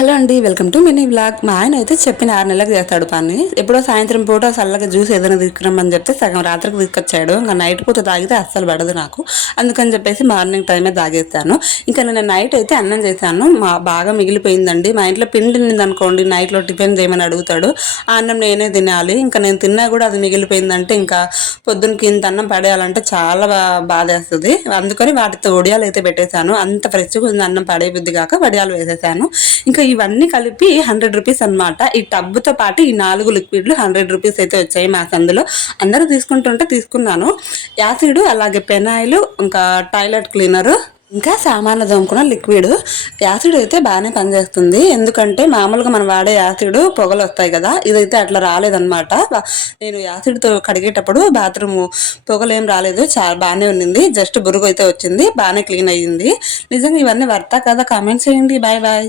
Hello అండి, welcome to mini blog. మా ఆయన అయితే చెప్పిన 6 నెలలకు చేస్తాడు పని. ఎప్పుడో సాయంత్రం పూట చల్లగా జ్యూస్ ఏదైనా తీసుకురమ్మని చెప్తే సగం రాత్రికి తీసుకొచ్చాడు. ఇంకా నైట్ పూట తాగితే అస్సలు పడదు నాకు. అందుకని చెప్పేసి మార్నింగ్ టైమే తాగేస్తాను. ఇంకా నేను నైట్ అయితే అన్నం చేశాను. బాగా మిగిలిపోయిందండి. మా ఇంట్లో పిండి అనుకోండి, నైట్లో టిఫిన్ చేయమని అడుగుతాడు. ఆ అన్నం నేనే తినాలి. ఇంకా నేను తిన్నా కూడా అది మిగిలిపోయిందంటే ఇంకా పొద్దున్నకి ఇంత అన్నం పడేయాలంటే చాలా బాధేస్తుంది. అందుకని వాటితో వడియాలు అయితే పెట్టేశాను. అంత ఫ్రెష్గా ఉంది అన్నం, పడే బుద్ధి కాక వడియాలు వేసేసాను. ఇంకా ఇవన్నీ కలిపి 100 రూపీస్ అనమాట. ఈ టబ్తో పాటు ఈ 4 లిక్విడ్లు 100 రూపీస్ అయితే వచ్చాయి మా సందులో. అందరూ తీసుకుంటుంటే తీసుకున్నాను. యాసిడ్, అలాగే పెనాయిల్, ఇంకా టాయిలెట్ క్లీనరు, ఇంకా సామాన్లు దమ్ముకున్న లిక్విడ్. యాసిడ్ అయితే బాగానే పనిచేస్తుంది. ఎందుకంటే మామూలుగా మనం వాడే యాసిడ్ పొగలు వస్తాయి కదా, ఇదైతే అట్లా రాలేదన్నమాట. నేను యాసిడ్తో కడిగేటప్పుడు బాత్రూమ్ పొగలు ఏం రాలేదు, చాలా బాగానే ఉన్నింది. జస్ట్ బురుగు అయితే వచ్చింది, బాగానే క్లీన్ అయ్యింది. నిజంగా ఇవన్నీ వర్తా కదా? కామెంట్స్ చేయండి. Bye bye.